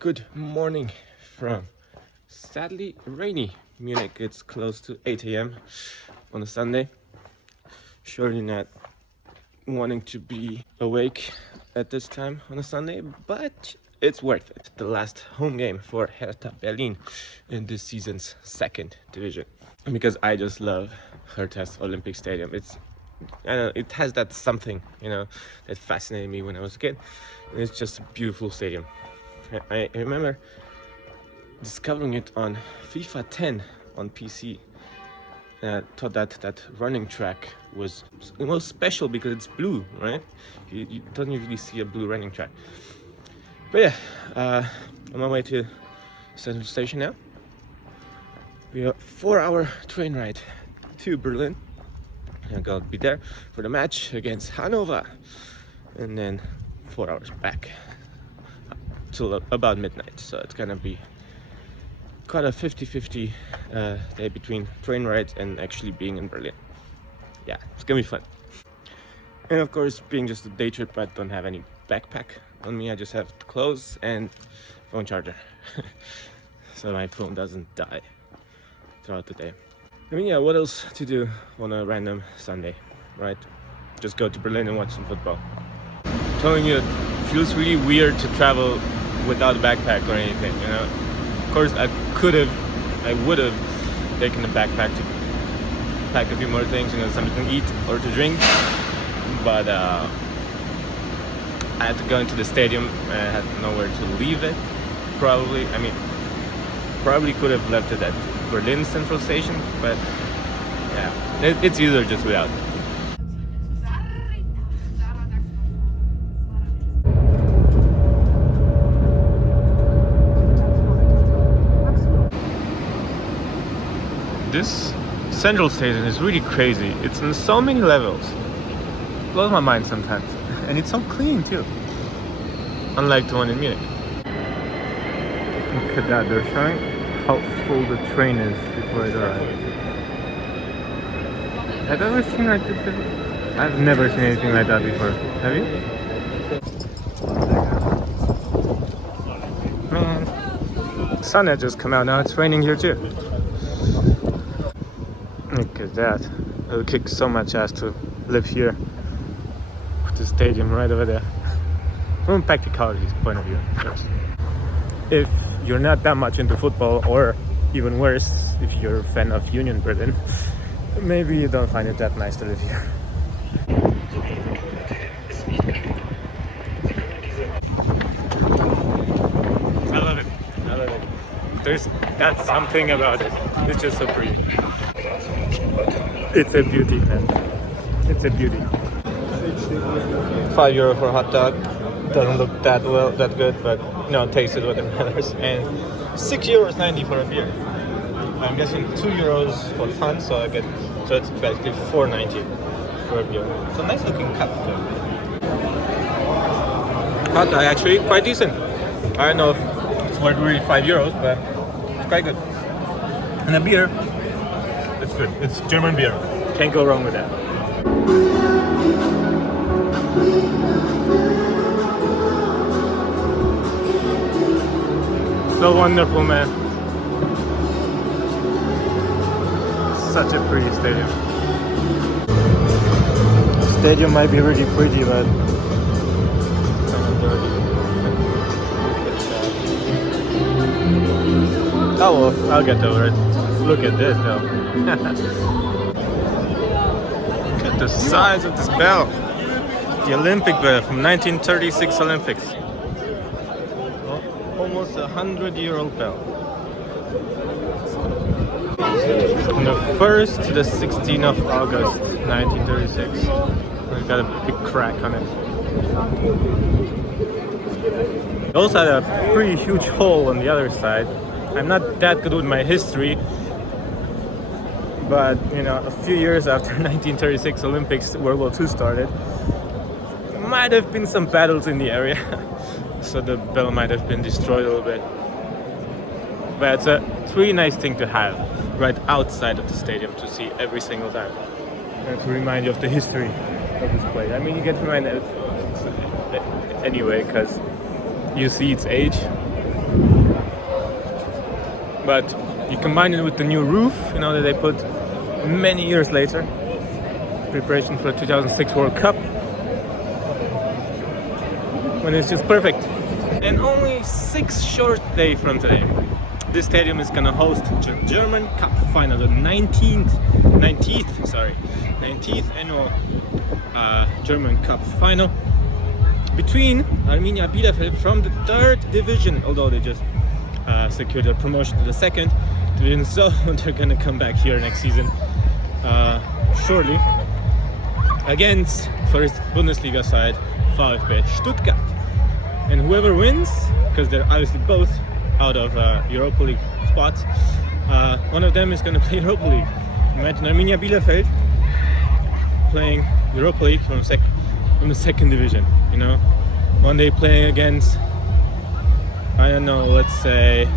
Good morning from sadly rainy Munich. It's close to 8 a.m. on a Sunday. Surely not wanting to be awake at this time on a Sunday, but it's worth it. The last home game for Hertha Berlin in this season's second division. And because I just love Hertha's Olympiastadion. I don't know, it has that something, that fascinated me when I was a kid. And it's just a beautiful stadium. I remember discovering it on FIFA 10 on PC. And I thought that running track was special because it's blue, right? You don't usually see a blue running track. But yeah, on my way to Central Station now. We have a 4-hour train ride to Berlin. I'm gonna be there for the match against Hannover. And then 4 hours back till about midnight. So it's gonna be quite a 50-50 day between train rides and actually being in Berlin. Yeah, it's gonna be fun. And of course, being just a day trip, I don't have any backpack on me. I just have clothes and phone charger. So my phone doesn't die throughout the day. I mean, yeah, what else to do on a random Sunday, right? Just go to Berlin and watch some football. I'm telling you, it feels really weird to travel without a backpack or anything, Of course, I would have taken a backpack to pack a few more things, something to eat or to drink. But I had to go into the stadium and I had nowhere to leave it. Probably could have left it at Berlin Central Station, but yeah, it's easier just without. This Central Station is really crazy. It's on so many levels. It blows my mind sometimes. And it's so clean too. Unlike the one in Munich. Look at that, they're showing how full the train is before it arrives. Have you ever seen like this before? I've never seen anything like that before. Have you? Man, the sun had just come out, now it's raining here too. Look at that. It would kick so much ass to live here with the stadium right over there. From a practicalities point of view, of course. If you're not that much into football, or even worse, if you're a fan of Union Berlin, maybe you don't find it that nice to live here. I love it. That's something about it. It's just so pretty. It's a beauty, man. It's a beauty. €5 for a hot dog. Doesn't look that good, but taste it what it matters. And €6.90 for a beer. I'm guessing €2 for fun, so it's basically $4.90 for a beer. It's a nice looking cup too. Hot dog actually quite decent. I don't know if it's worth really €5, but it's quite good. And a beer, it's good. It's German beer. Can't go wrong with that. So wonderful, man. Such a pretty stadium. Stadium might be really pretty, but kind of dirty. Oh well, I'll get over it. Look at this though. Look at the size of this bell. The Olympic bell from 1936 Olympics. Almost 100-year-old bell. From the 1st to the 16th of August 1936. It's got a big crack on it. It also had a pretty huge hole on the other side. I'm not that good with my history, but a few years after 1936 Olympics, World War II started, might have been some battles in the area. So the bell might have been destroyed a little bit. But it's a really nice thing to have right outside of the stadium to see every single time. And to remind you of the history of this place. I mean, you get reminded anyway, because you see its age. But you combine it with the new roof, you know, that they put many years later, preparation for the 2006 World Cup, when it's just perfect. And only 6 short days from today, this stadium is gonna host the German Cup final, the 19th annual German Cup final between Arminia Bielefeld from the 3rd division, although they just secured their promotion to the 2nd division, so they're gonna come back here next season shortly against first Bundesliga side VfB Stuttgart. And whoever wins, because they're obviously both out of Europa League spots, one of them is going to play Europa League. Imagine Arminia Bielefeld playing Europa League from the 2nd division, you know. One day playing against, I don't know, let's say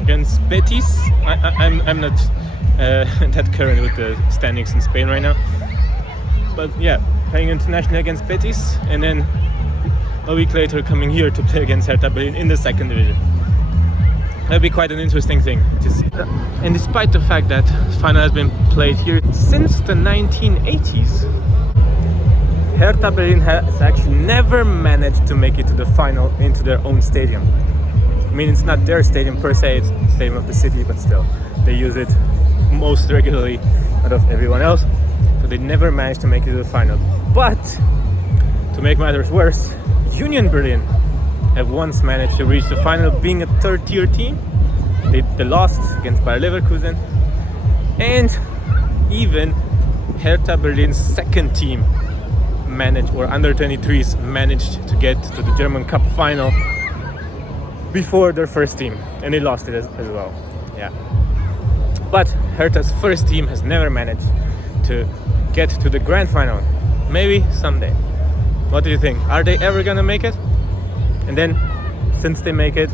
against Betis. I'm not that current with the standings in Spain right now, but yeah, playing internationally against Betis, and then a week later coming here to play against Hertha Berlin in the 2nd division. That'd be quite an interesting thing to see. And despite the fact that the final has been played here since the 1980s, Hertha Berlin has actually never managed to make it to the final into their own stadium. I mean, it's not their stadium per se, it's the stadium of the city, but still, they use it most regularly out of everyone else. So they never managed to make it to the final. But to make matters worse, Union Berlin have once managed to reach the final, being a 3rd-tier team. They lost against Bayer Leverkusen, and even Hertha Berlin's 2nd team managed, or under 23s managed to get to the German Cup final before their 1st team, and they lost it as well. Yeah. But Hertha's 1st team has never managed to get to the grand final. Maybe someday. What do you think? Are they ever gonna make it? And then, since they make it,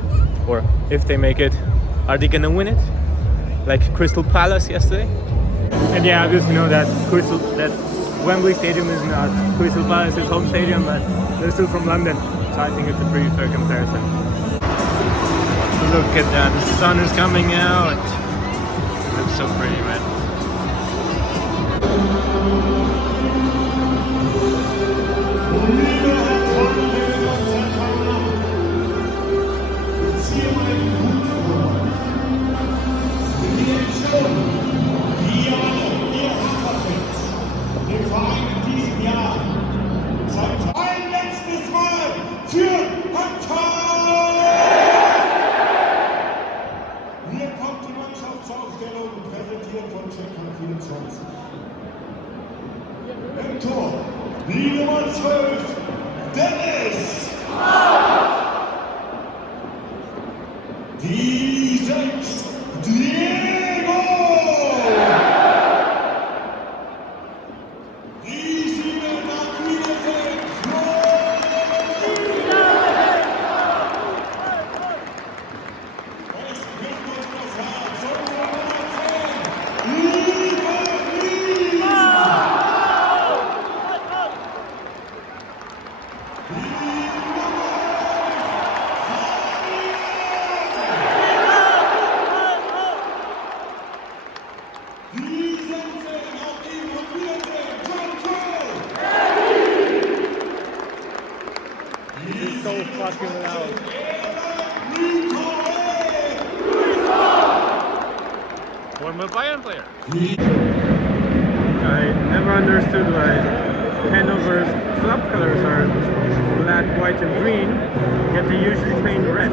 or if they make it, are they gonna win it? Like Crystal Palace yesterday? And yeah, obviously know that Wembley Stadium is not Crystal Palace's home stadium, but they're still from London, so I think it's a pretty fair comparison. Look at that, the sun is coming out. It looks so pretty, man. Ein letztes Mal für Hertha! Hier kommt die Mannschaftsaufstellung, präsentiert von Checker 24. Im Tor, die Nummer 12, Dennis! Die 6, Diego! Die 7, Bielefeld, es wird jetzt das Herz und Nummer So fucking loud. Former Bayern player. I never understood why Hannover's club colors are black, white and green, yet they usually play in red.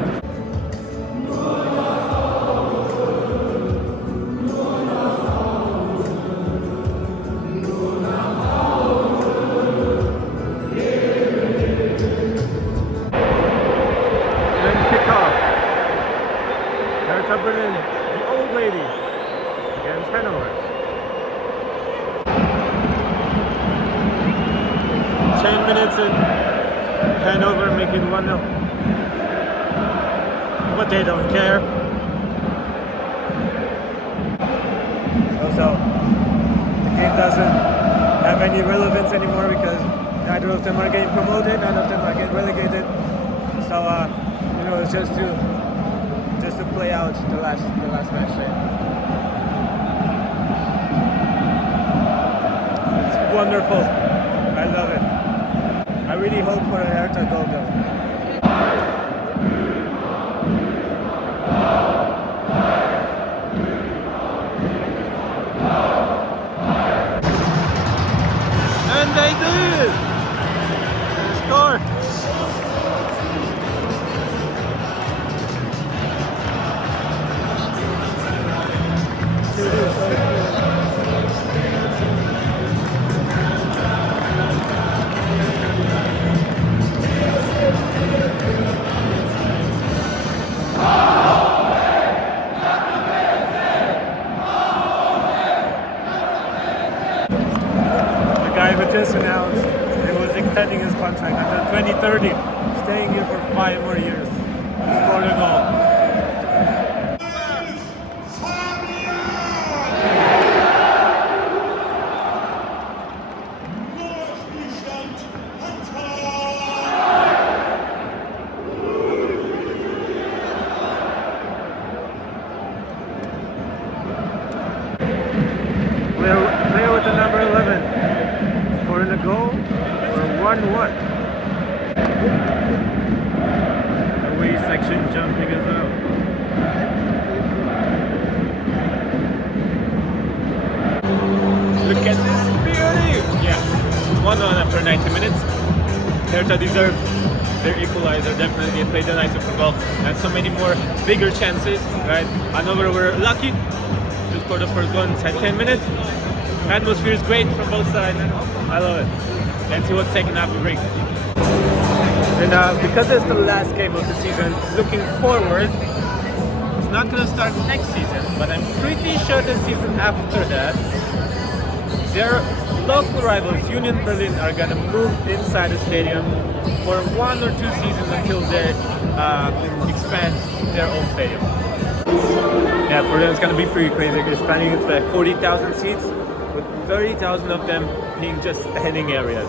Hertha Berlin, the old lady, against Hannover. 10 minutes in, Hannover making 1-0. But they don't care. Also, the game doesn't have any relevance anymore because neither of them are getting promoted, none of them are getting relegated. So, know, it's just to play out the last match there. It's wonderful. I love it. I really hope for a Hertha goal though. And they do! Score! The guy who just announced he was extending his contract until 2030, staying here for 5 more years. He scored a goal. Player with the number 11 scoring a goal for 1-1. Away section jumping as well. Look at this beauty! Yeah, 1-1 after 90 minutes. Hertha deserved their equalizer, definitely. They played a nicer football and so many more bigger chances, right? Hannover were lucky to score the first goal inside 10 minutes. Atmosphere is great from both sides. I love it. Let's see what second half will bring. And because it's the last game of the season, looking forward, it's not going to start next season, but I'm pretty sure the season after that, their local rivals, Union Berlin, are going to move inside the stadium for 1 or 2 seasons until they expand their own stadium. Yeah, for them it's going to be pretty crazy. They're expanding it to like 40,000 seats, with 30,000 of them being just standing areas.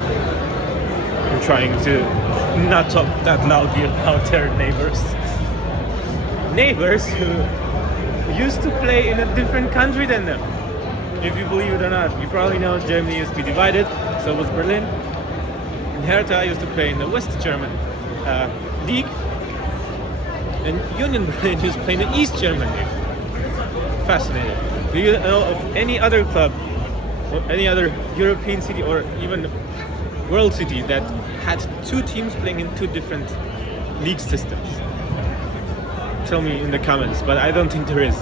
I'm trying to not talk that loudly about their neighbors. Neighbors who used to play in a different country than them. If you believe it or not, you probably know Germany used to be divided, so was Berlin. And Hertha used to play in the West German league, and Union Berlin used to play in the East German league. Fascinating. Do you know of any other club, or any other European city, or even world city that had 2 teams playing in 2 different league systems? Tell me in the comments, but I don't think there is.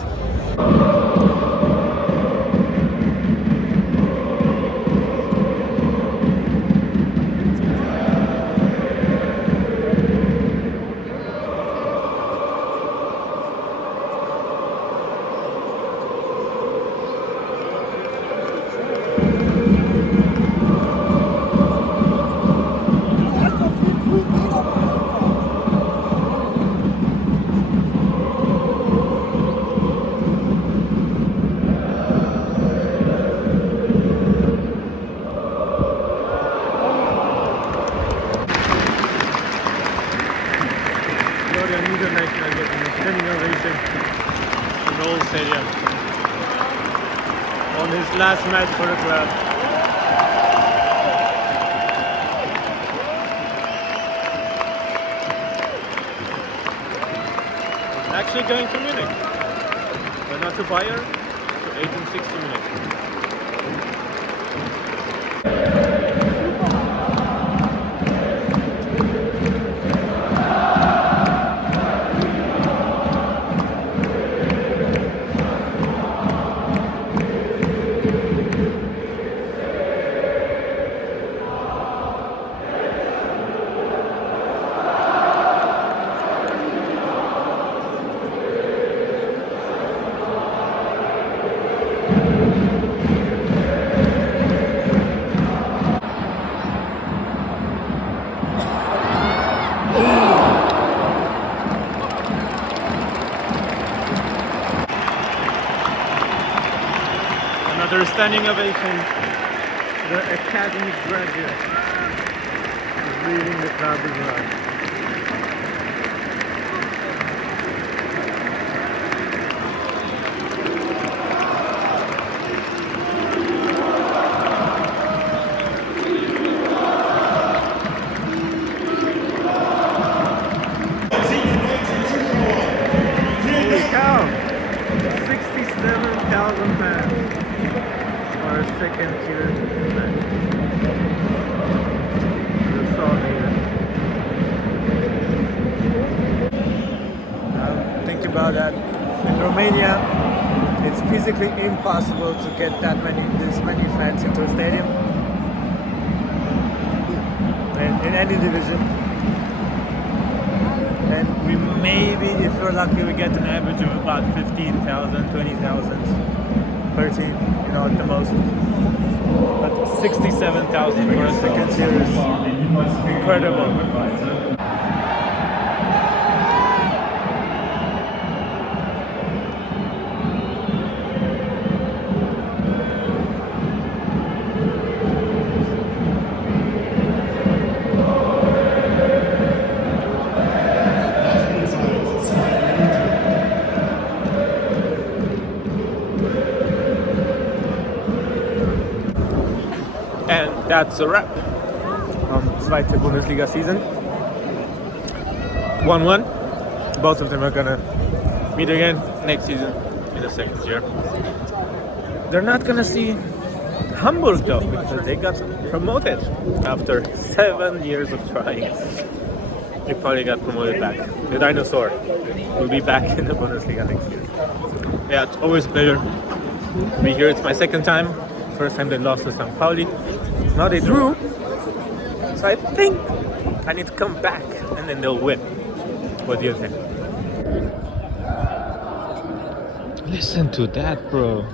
Stadium on his last match for the club. Actually going to Munich, but not to Bayern, to 1860 Munich. Another standing ovation. The academy graduate is leaving the club as well. second tier match. It's so amazing. Now, think about that. In Romania, it's physically impossible to get this many fans into a stadium. In any division. And we maybe, if we're lucky, we get an average of about 15,000, 20,000 per team, at the most. But 67,000 for a second tier is incredible. And that's a wrap. Zweite Bundesliga season. 1-1 Both of them are gonna meet again. next season in the second tier. They're not gonna see Hamburg though, because they got promoted after 7 years of trying. They finally got promoted back. The dinosaur will be back in the Bundesliga next year. Yeah, it's always a pleasure to be here. It's my second time. First time they lost to St. Pauli. Now they drew. So I think I need to come back and then they'll win. What do you think? Listen to that, bro.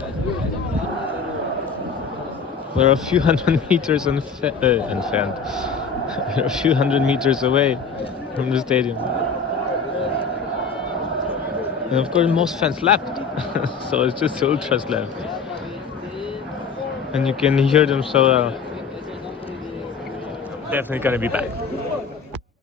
We're a few hundred meters entfernt. We're a few hundred meters away from the stadium. And of course, most fans left. So it's just the ultras left. And you can hear them so well. Definitely gonna be back.